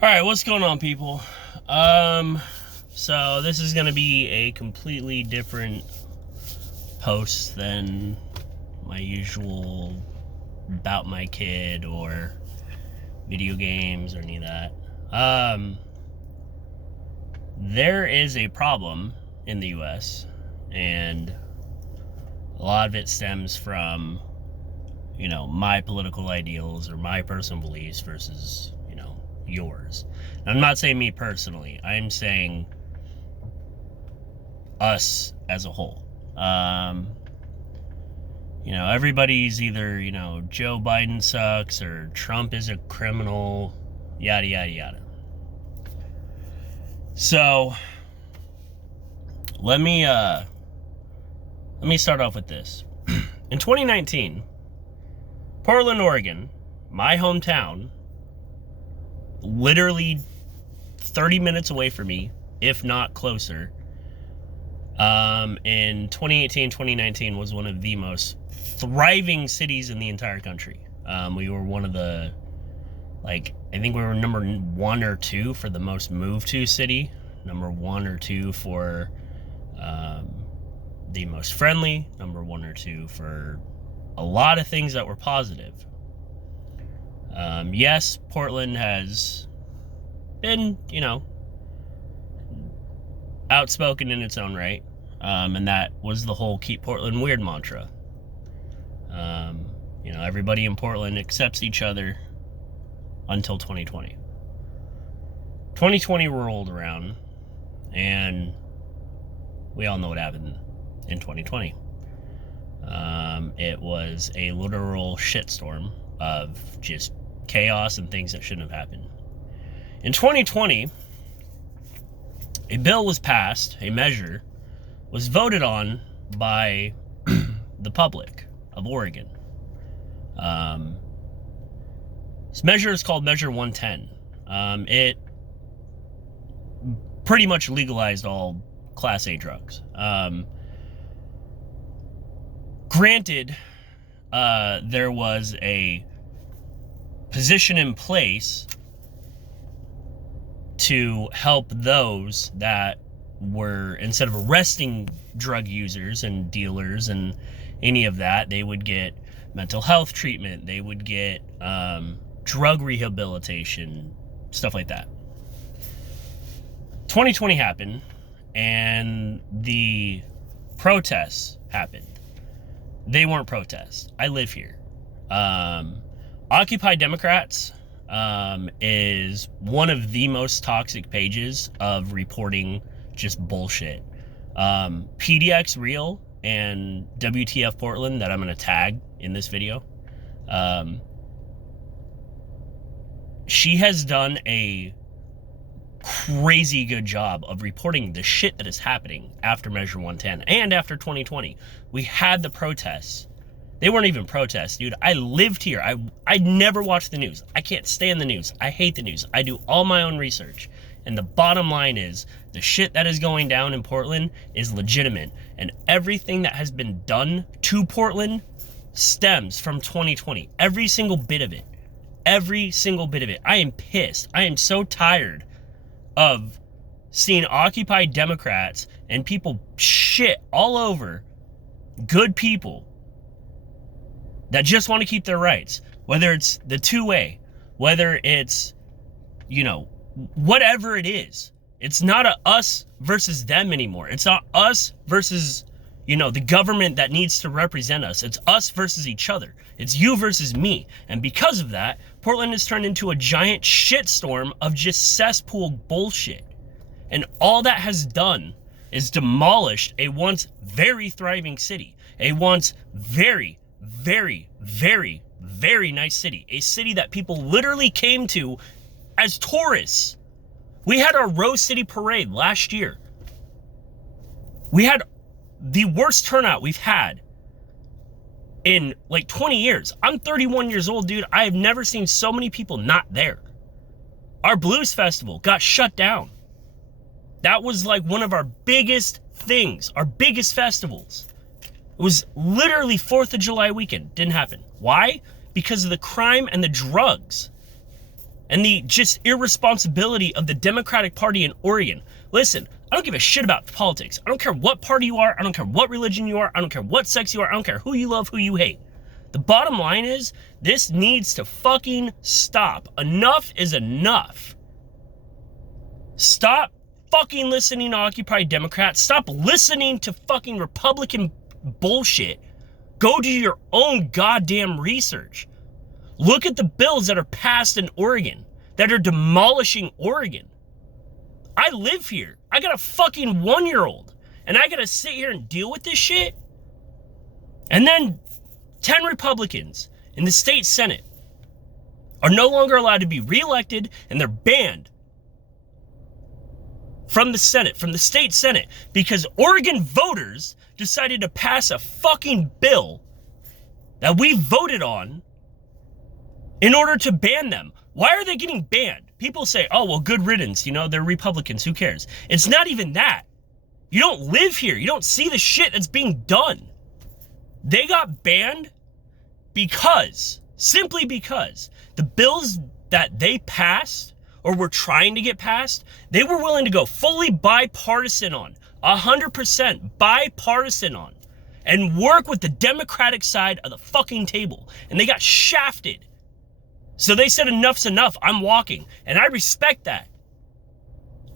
Alright, what's going on, people? So this is gonna be a completely different post than my usual about my kid or video games or any of that. There is a problem in the US, and a lot of it stems from, my political ideals or my personal beliefs versus, yours. And I'm not saying me personally. I'm saying us as a whole. Everybody's either, Joe Biden sucks or Trump is a criminal, yada, yada, yada. So, let me start off with this. In 2019, Portland, Oregon, my hometown, literally 30 minutes away from me, if not closer, in 2018, 2019 was one of the most thriving cities in the entire country. We were one of the, I think we were number 1 or 2 for the most moved to city, number 1 or 2 for the most friendly, number 1 or 2 for a lot of things that were positive. Yes, Portland has been, outspoken in its own right. And that was the whole keep Portland weird mantra. Everybody in Portland accepts each other until 2020. 2020 rolled around, and we all know what happened in 2020. It was a literal shitstorm of just chaos and things that shouldn't have happened. In 2020, a bill was passed, a measure was voted on by the public of Oregon. This measure is called Measure 110. It pretty much legalized all Class A drugs. Granted, there was a position in place to help those that were, instead of arresting drug users and dealers and any of that, they would get mental health treatment, they would get drug rehabilitation, stuff like that. 2020 happened, and the protests happened. They weren't protests. I live here. Occupy Democrats is one of the most toxic pages of reporting just bullshit. PDX Real and WTF Portland, that I'm going to tag in this video, she has done a crazy good job of reporting the shit that is happening after Measure 110 and after 2020. We had the protests. They weren't even protests, dude. I lived here. I never watched the news. I can't stand the news. I hate the news. I do all my own research. And the bottom line is, the shit that is going down in Portland is legitimate. And everything that has been done to Portland stems from 2020. Every single bit of it. Every single bit of it. I am pissed. I am so tired of seeing Occupy Democrats and people shit all over good people that just want to keep their rights. Whether it's the two-way, whether it's, whatever it is. It's not a us versus them anymore. It's not us versus, the government that needs to represent us. It's us versus each other. It's you versus me. And because of that, Portland has turned into a giant shitstorm of just cesspool bullshit. And all that has done is demolished a once very thriving city. A once very, very, very, very nice city. A city that people literally came to as tourists. We had our Rose City Parade last year. We had the worst turnout we've had in 20 years. I'm 31 years old, dude. I have never seen so many people not there. Our Blues Festival got shut down. That was one of our biggest things, our biggest festivals. It was literally 4th of July weekend. Didn't happen. Why? Because of the crime and the drugs. and the just irresponsibility of the Democratic Party in Oregon. Listen, I don't give a shit about politics. I don't care what party you are. I don't care what religion you are. I don't care what sex you are. I don't care who you love, who you hate. The bottom line is, this needs to fucking stop. Enough is enough. Stop fucking listening to Occupy Democrats. Stop listening to fucking Republican bullshit. Go do your own goddamn research. Look at the bills that are passed in Oregon that are demolishing Oregon. I live here. I got a fucking 1-year-old, and I gotta sit here and deal with this shit. And then 10 Republicans in the state Senate are no longer allowed to be reelected, and they're banned from the Senate, from the state Senate, because Oregon voters decided to pass a fucking bill that we voted on in order to ban them. Why are they getting banned? People say, oh, well, good riddance. You know, they're Republicans. Who cares? It's not even that. You don't live here. You don't see the shit that's being done. They got banned because, simply because, the bills that they passed or were trying to get passed, they were willing to go fully bipartisan on, 100% bipartisan on, and work with the Democratic side of the fucking table. And they got shafted. So they said, enough's enough, I'm walking. And I respect that.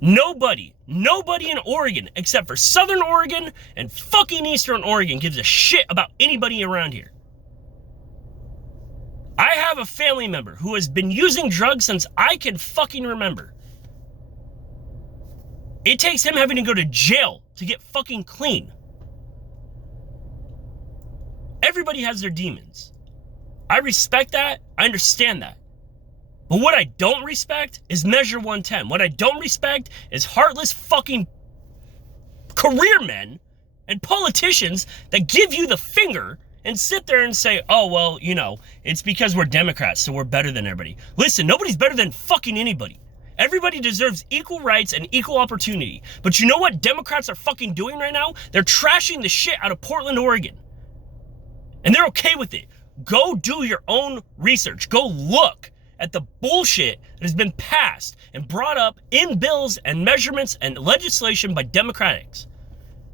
Nobody in Oregon, except for Southern Oregon and fucking Eastern Oregon, gives a shit about anybody around here. I have a family member who has been using drugs since I can fucking remember. It takes him having to go to jail to get fucking clean. Everybody has their demons. I respect that. I understand that. But what I don't respect is Measure 110. What I don't respect is heartless fucking career men and politicians that give you the finger and sit there and say, oh, well, you know, it's because we're Democrats, so we're better than everybody. Listen, nobody's better than fucking anybody. Everybody deserves equal rights and equal opportunity. But you know what Democrats are fucking doing right now? They're trashing the shit out of Portland, Oregon. And they're okay with it. Go do your own research. Go look at the bullshit that has been passed and brought up in bills and measurements and legislation by Democrats,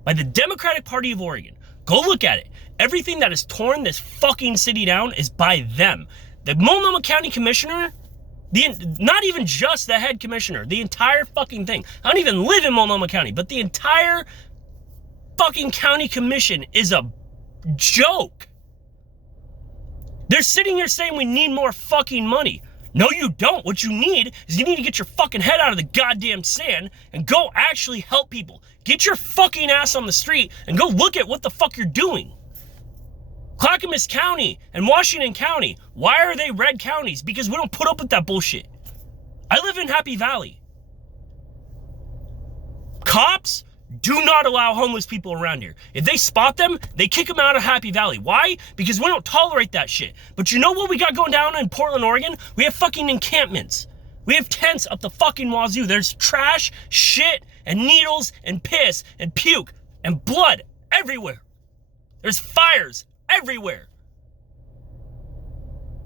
by the Democratic Party of Oregon. Go look at it. Everything that has torn this fucking city down is by them. The Multnomah County Commissioner, not even just the head commissioner, the entire fucking thing. I don't even live in Multnomah County, but the entire fucking county commission is a joke. They're sitting here saying we need more fucking money. No, you don't. What you need is you need to get your fucking head out of the goddamn sand and go actually help people. Get your fucking ass on the street and go look at what the fuck you're doing. Clackamas County and Washington County, why are they red counties? Because we don't put up with that bullshit. I live in Happy Valley. Cops do not allow homeless people around here. If they spot them, they kick them out of Happy Valley. Why? Because we don't tolerate that shit. But you know what we got going down in Portland, Oregon? We have fucking encampments. We have tents up the fucking wazoo. There's trash, shit, and needles, and piss, and puke, and blood everywhere. There's fires everywhere.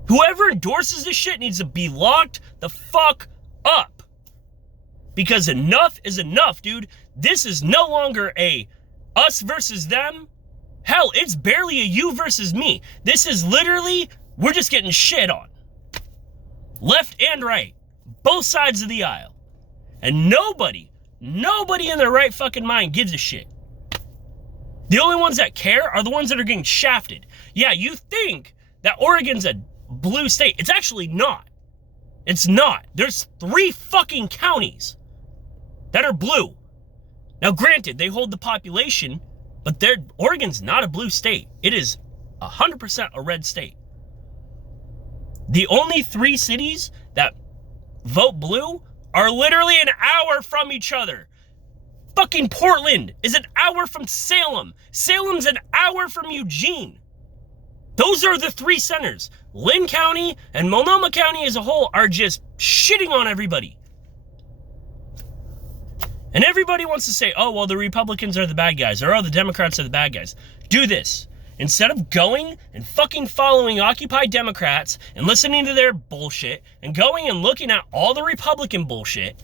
Whoever endorses this shit needs to be locked the fuck up. Because enough is enough, dude. This is no longer a us versus them. Hell, it's barely a you versus me. This is literally, we're just getting shit on. Left and right. Both sides of the aisle. And nobody in their right fucking mind gives a shit. The only ones that care are the ones that are getting shafted. Yeah, you think that Oregon's a blue state. It's actually not. It's not. There's 3 fucking counties that are blue. Now, granted, they hold the population, but Oregon's not a blue state. It is 100% a red state. The only 3 cities that vote blue are literally an hour from each other. Fucking Portland is an hour from Salem. Salem's an hour from Eugene. Those are the 3 centers. Lynn County and Multnomah County as a whole are just shitting on everybody. And everybody wants to say, oh, well, the Republicans are the bad guys, or oh, the Democrats are the bad guys. Do this. Instead of going and fucking following Occupy Democrats and listening to their bullshit and going and looking at all the Republican bullshit,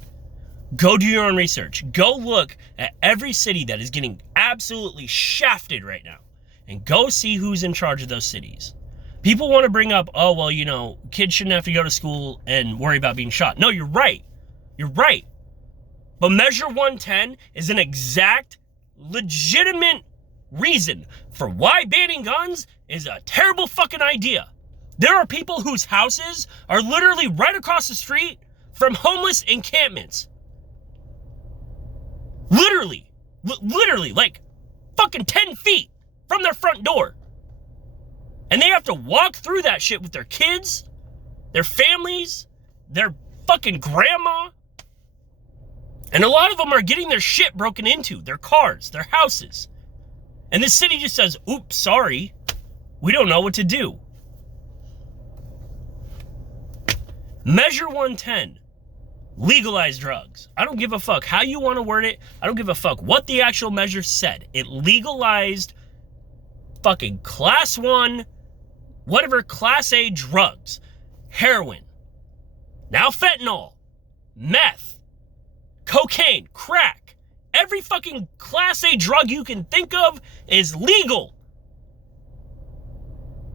go do your own research. Go look at every city that is getting absolutely shafted right now and go see who's in charge of those cities. People want to bring up, oh, well, you know, kids shouldn't have to go to school and worry about being shot. No, you're right. You're right. But Measure 110 is an exact, legitimate reason for why banning guns is a terrible fucking idea. There are people whose houses are literally right across the street from homeless encampments. Literally, like fucking 10 feet from their front door. And they have to walk through that shit with their kids, their families, their fucking grandma. And a lot of them are getting their shit broken into, their cars, their houses. And the city just says, oops, sorry, we don't know what to do. Measure 110, legalize drugs. I don't give a fuck how you want to word it. I don't give a fuck what the actual measure said. It legalized fucking class 1, whatever, class A drugs. Heroin. Now fentanyl. Meth. Cocaine. Crack. Every fucking class A drug you can think of is legal.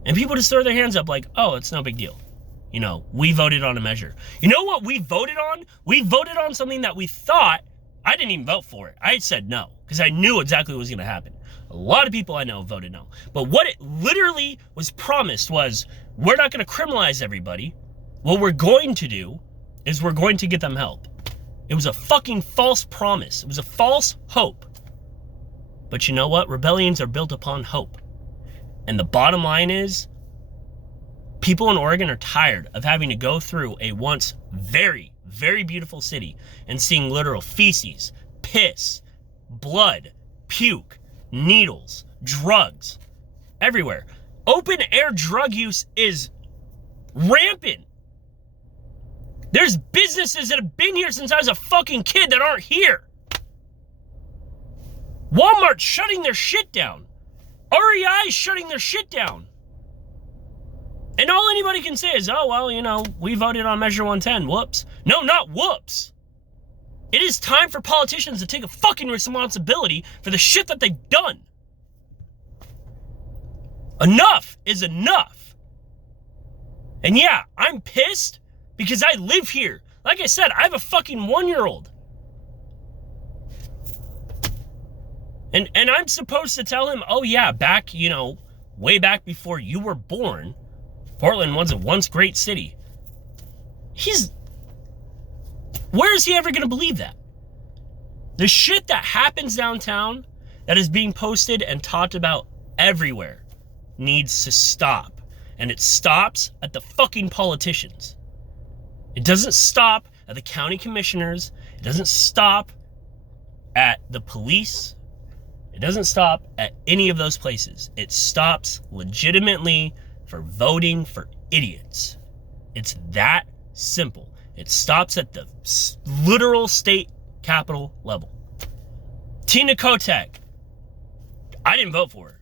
And people just throw their hands up like, oh, it's no big deal. You know, we voted on a measure. You know what we voted on? We voted on something that we thought, I didn't even vote for it. I said no, because I knew exactly what was going to happen. A lot of people I know voted no. But what it literally was promised was, we're not going to criminalize everybody. What we're going to do is we're going to get them help. It was a fucking false promise. It was a false hope. But you know what? Rebellions are built upon hope. And the bottom line is, people in Oregon are tired of having to go through a once very, very beautiful city and seeing literal feces, piss, blood, puke, needles, drugs, everywhere. Open air drug use is rampant. There's businesses that have been here since I was a fucking kid that aren't here. Walmart's shutting their shit down. REI's shutting their shit down. And all anybody can say is, oh, well, you know, we voted on Measure 110. Whoops. No, not whoops. It is time for politicians to take a fucking responsibility for the shit that they've done. Enough is enough. And yeah, I'm pissed because I live here. Like I said, I have a fucking 1-year-old. And I'm supposed to tell him, oh yeah, back, you know, way back before you were born, Portland was a once great city. Where is he ever going to believe that? The shit that happens downtown that is being posted and talked about everywhere needs to stop. And it stops at the fucking politicians. It doesn't stop at the county commissioners. It doesn't stop at the police. It doesn't stop at any of those places. It stops legitimately for voting for idiots. It's that simple. It stops at the literal state capital level. Tina Kotek. I didn't vote for her.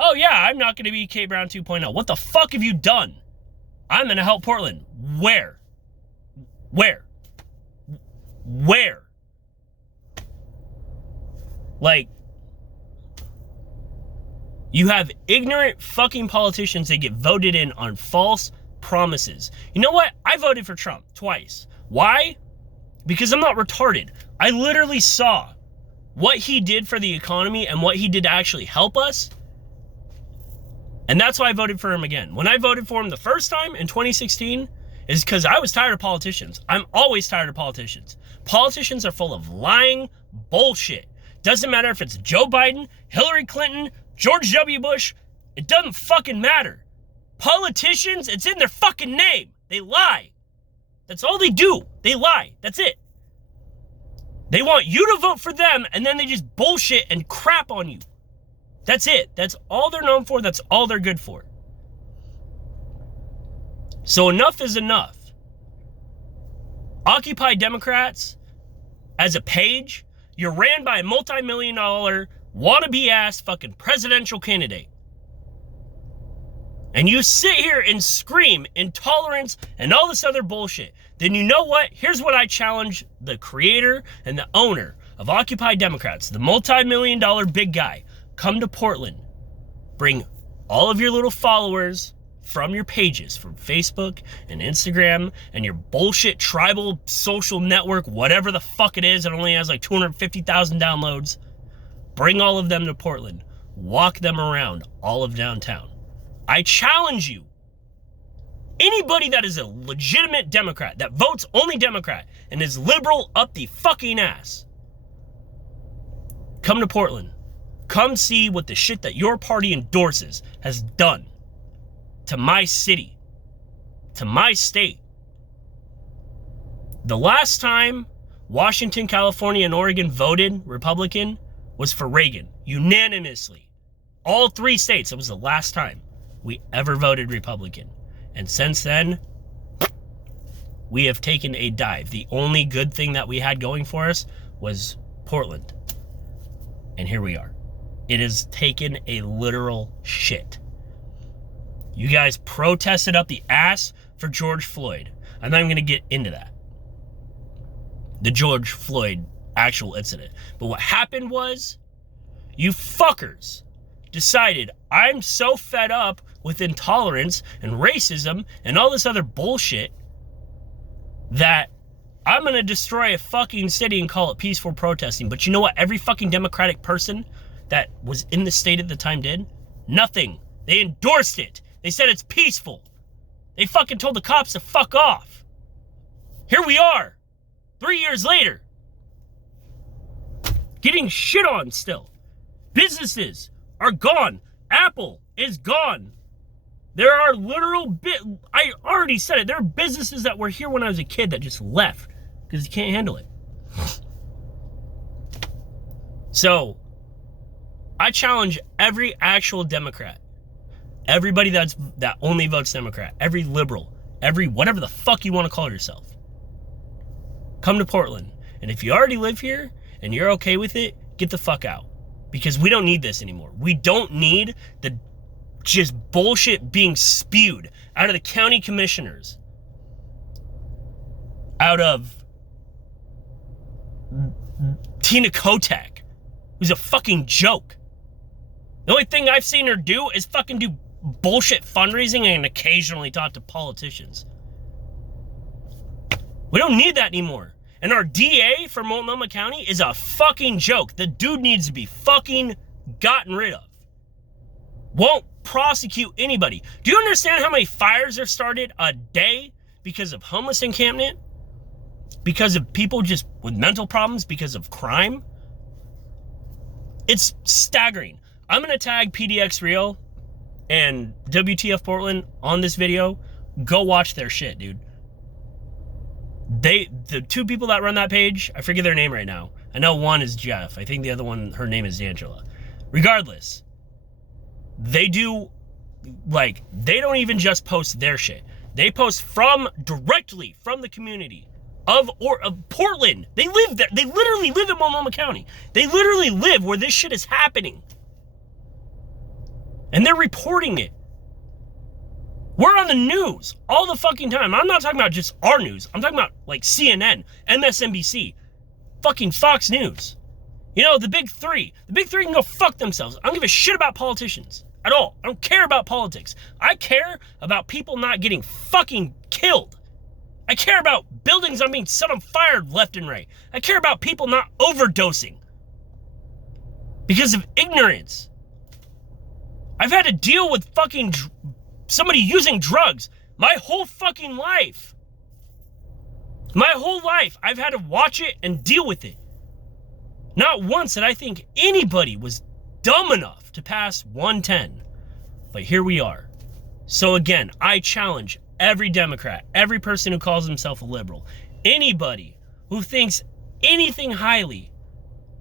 Oh yeah, I'm not going to be Kate Brown 2.0. What the fuck have you done? I'm going to help Portland. Where? Like, you have ignorant fucking politicians that get voted in on false promises. You know what? I voted for Trump twice. Why? Because I'm not retarded. I literally saw what he did for the economy and what he did to actually help us. And that's why I voted for him again. When I voted for him the first time in 2016, is because I was tired of politicians. I'm always tired of politicians. Politicians are full of lying bullshit. Doesn't matter if it's Joe Biden, Hillary Clinton, George W. Bush. It doesn't fucking matter. Politicians, it's in their fucking name. They lie. That's all they do. They lie. That's it. They want you to vote for them, and then they just bullshit and crap on you. That's it. That's all they're known for. That's all they're good for. So enough is enough. Occupy Democrats, as a page, you're ran by a multi-million-dollar wannabe-ass fucking presidential candidate. and you sit here and scream intolerance and all this other bullshit, then you know what? Here's what I challenge the creator and the owner of Occupy Democrats, the multi-million-dollar big guy. Come to Portland. Bring all of your little followers from your pages, from Facebook and Instagram and your bullshit tribal social network, whatever the fuck it is, it only has like 250,000 downloads. Bring all of them to Portland. Walk them around all of downtown. I challenge you. Anybody that is a legitimate Democrat, that votes only Democrat, and is liberal up the fucking ass, come to Portland. Come see what the shit that your party endorses has done to my city, to my state. The last time Washington, California, and Oregon voted Republican was for Reagan, unanimously. All three states, it was the last time we ever voted Republican. And since then, we have taken a dive. The only good thing that we had going for us was Portland. And here we are. It has taken a literal shit. You guys protested up the ass for George Floyd. I'm not even going to get into that. The George Floyd actual incident. But what happened was, you fuckers decided, I'm so fed up with intolerance and racism and all this other bullshit that I'm going to destroy a fucking city and call it peaceful protesting. But you know what every fucking Democratic person that was in the state at the time did? Nothing. They endorsed it. They said it's peaceful. They fucking told the cops to fuck off. Here we are, 3 years later, getting shit on still. Businesses are gone. Apple is gone. There are literal I already said it. There are businesses that were here when I was a kid that just left because you can't handle it. So, I challenge every actual Democrat, everybody that only votes Democrat, every liberal, every whatever the fuck you want to call yourself, come to Portland. And if you already live here and you're okay with it, get the fuck out. Because we don't need this anymore. We don't need the just bullshit being spewed out of the county commissioners, out of Tina Kotek, who's a fucking joke. The only thing I've seen her do is fucking do bullshit fundraising and occasionally talk to politicians. We don't need that anymore. And our DA for Multnomah County is a fucking joke. The dude needs to be fucking gotten rid of. Won't prosecute anybody. Do you understand how many fires are started a day because of homeless encampment? Because of people just with mental problems? Because of crime? It's staggering. I'm going to tag PDX Rio and WTF Portland on this video. Go watch their shit, dude. The two people that run that page, I forget their name right now. I know one is Jeff. I think the other one, her name is Angela. Regardless, they do, they don't even just post their shit. They post directly from the community of Portland. They live there. They literally live in Multnomah County. They literally live where this shit is happening. And they're reporting it. We're on the news all the fucking time. I'm not talking about just our news. I'm talking about CNN, MSNBC, fucking Fox News. You know, the big three. The big three can go fuck themselves. I don't give a shit about politicians at all. I don't care about politics. I care about people not getting fucking killed. I care about buildings not being set on fire left and right. I care about people not overdosing because of ignorance. I've had to deal with fucking somebody using drugs my whole fucking life. My whole life, I've had to watch it and deal with it. Not once did I think anybody was dumb enough to pass 110. But here we are. So again, I challenge every Democrat, every person who calls himself a liberal, anybody who thinks anything highly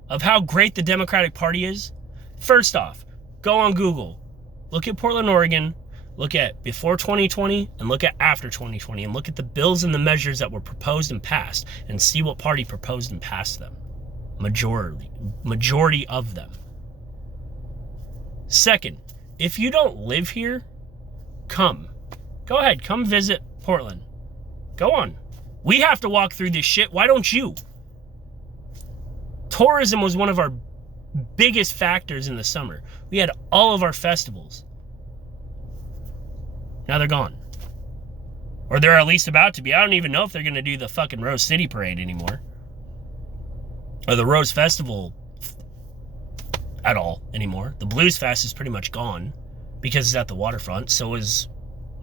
of how great the Democratic Party is, first off, go on Google, look at Portland, Oregon, look at before 2020 and look at after 2020 and look at the bills and the measures that were proposed and passed and see what party proposed and passed them. Majority of them. Second, if you don't live here, come. Go ahead, come visit Portland. Go on. We have to walk through this shit. Why don't you? Tourism was one of our biggest factors in the summer. We had all of our festivals. Now they're gone. Or they're at least about to be. I don't even know if they're going to do the fucking Rose City Parade anymore. Or the Rose Festival at all anymore. The Blues Fest is pretty much gone because it's at the waterfront. So is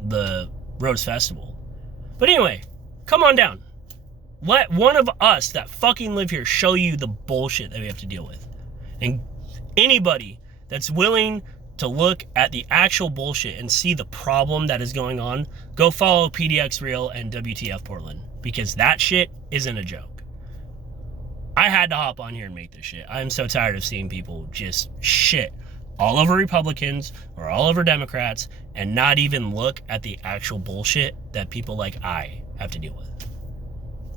the Rose Festival. But anyway, come on down. Let one of us that fucking live here show you the bullshit that we have to deal with. And anybody that's willing to look at the actual bullshit and see the problem that is going on, go follow PDX Real and WTF Portland. Because that shit isn't a joke. I had to hop on here and make this shit. I'm so tired of seeing people just shit all over Republicans or all over Democrats and not even look at the actual bullshit that people like I have to deal with.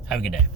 Have a good day.